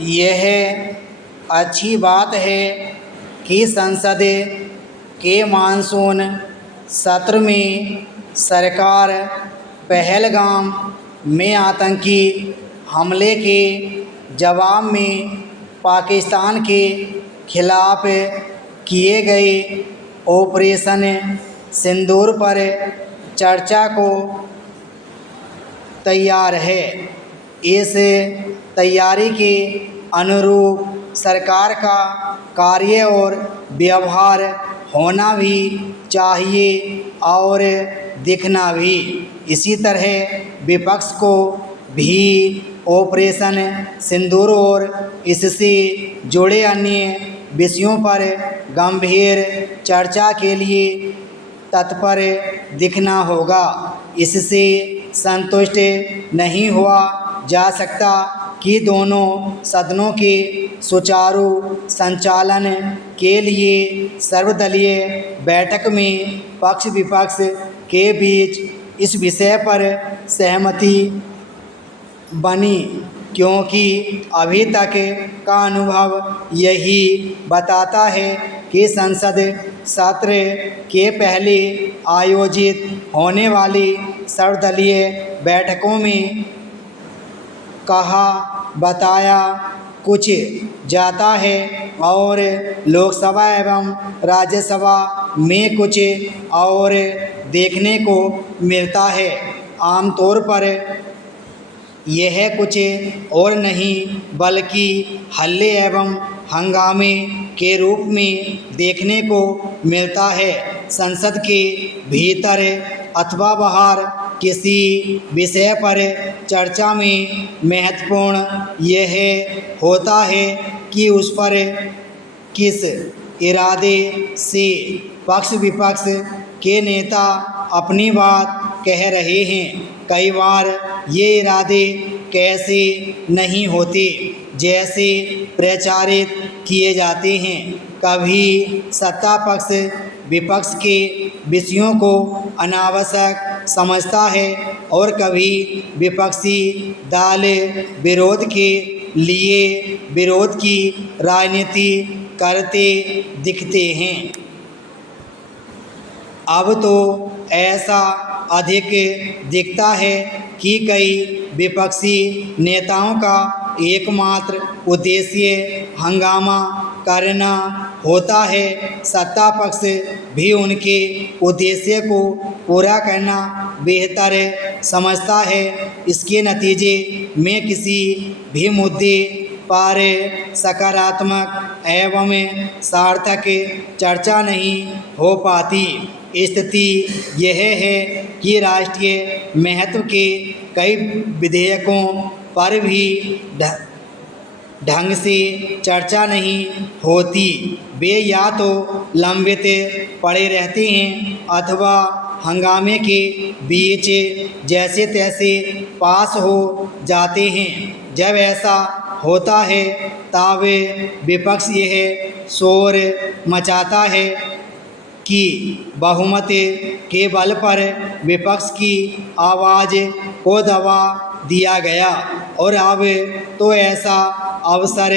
यह अच्छी बात है कि संसद के मानसून सत्र में सरकार पहलगाम में आतंकी हमले के जवाब में पाकिस्तान के खिलाफ किए गए ऑपरेशन सिंदूर पर चर्चा को तैयार है। इस तैयारी के अनुरूप सरकार का कार्य और व्यवहार होना भी चाहिए और दिखना भी। इसी तरह विपक्ष को भी ऑपरेशन सिंदूर और इससे जुड़े अन्य विषयों पर गंभीर चर्चा के लिए तत्पर दिखना होगा। इससे संतुष्ट नहीं हुआ जा सकता कि दोनों सदनों के सुचारू संचालन के लिए सर्वदलीय बैठक में पक्ष विपक्ष के बीच इस विषय पर सहमति बनी, क्योंकि अभी तक का अनुभव यही बताता है कि संसद सत्र के पहले आयोजित होने वाली सर्वदलीय बैठकों में कहा बताया कुछ जाता है और लोकसभा एवं राज्यसभा में कुछ और देखने को मिलता है। आमतौर पर यह कुछ और नहीं बल्कि हल्ले एवं हंगामे के रूप में देखने को मिलता है। संसद के भीतर अथवा बाहर किसी विषय पर चर्चा में महत्वपूर्ण यह होता है कि उस पर किस इरादे से पक्ष विपक्ष के नेता अपनी बात कह रहे हैं। कई बार ये इरादे कैसे नहीं होते जैसे प्रचारित किए जाते हैं। कभी सत्ता पक्ष विपक्ष के विषयों को अनावश्यक समझता है और कभी विपक्षी दल विरोध के लिए विरोध की राजनीति करते दिखते हैं। अब तो ऐसा अधिक दिखता है कि कई विपक्षी नेताओं का एकमात्र उद्देश्य हंगामा करना होता है। सत्ता पक्ष भी उनके उद्देश्य को पूरा करना बेहतर समझता है। इसके नतीजे में किसी भी मुद्दे पर सकारात्मक एवं सार्थक चर्चा नहीं हो पाती। स्थिति यह है कि राष्ट्रीय महत्व के कई विधेयकों पर भी ढंग से चर्चा नहीं होती। वे या तो लंबित पड़े रहते हैं अथवा हंगामे के बीच जैसे तैसे पास हो जाते हैं। जब ऐसा होता है तब विपक्ष यह शोर मचाता है कि बहुमत के बल पर विपक्ष की आवाज़ को दबा दिया गया और अब तो ऐसा अवसर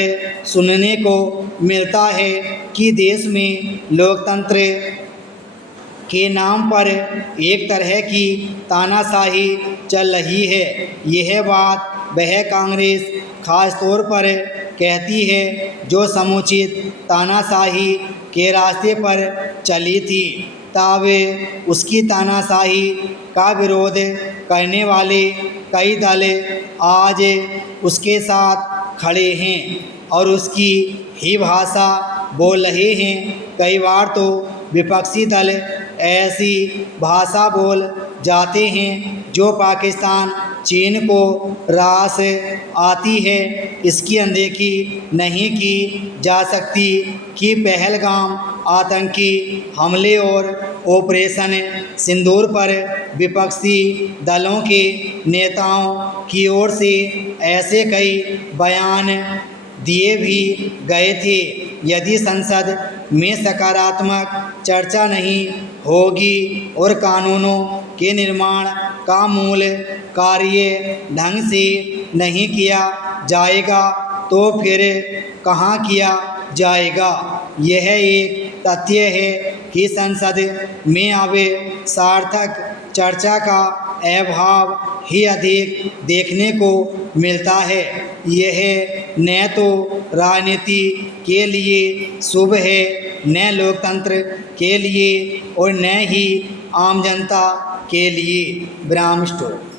सुनने को मिलता है कि देश में लोकतंत्र के नाम पर एक तरह की तानाशाही चल रही है। यह बात वह कांग्रेस खास तौर पर कहती है जो समुचित तानाशाही के रास्ते पर चली थी। तब उसकी तानाशाही का विरोध करने वाले कई दल आज उसके साथ खड़े हैं और उसकी ही भाषा बोल रहे हैं। कई बार तो विपक्षी दल ऐसी भाषा बोल जाते हैं जो पाकिस्तान चीन को रास आती है। इसकी अनदेखी नहीं की जा सकती कि पहलगाम आतंकी हमले और ऑपरेशन सिंदूर पर विपक्षी दलों के नेताओं की ओर से ऐसे कई बयान दिए भी गए थे। यदि संसद में सकारात्मक चर्चा नहीं होगी और कानूनों के निर्माण का मूल कार्य ढंग से नहीं किया जाएगा तो फिर कहाँ किया जाएगा। यह एक तथ्य है कि संसद में अब सार्थक चर्चा का अभाव ही अधिक देखने को मिलता है। यह न तो राजनीति के लिए शुभ है, न लोकतंत्र के लिए और न ही आम जनता के लिए। विराम स्टॉप।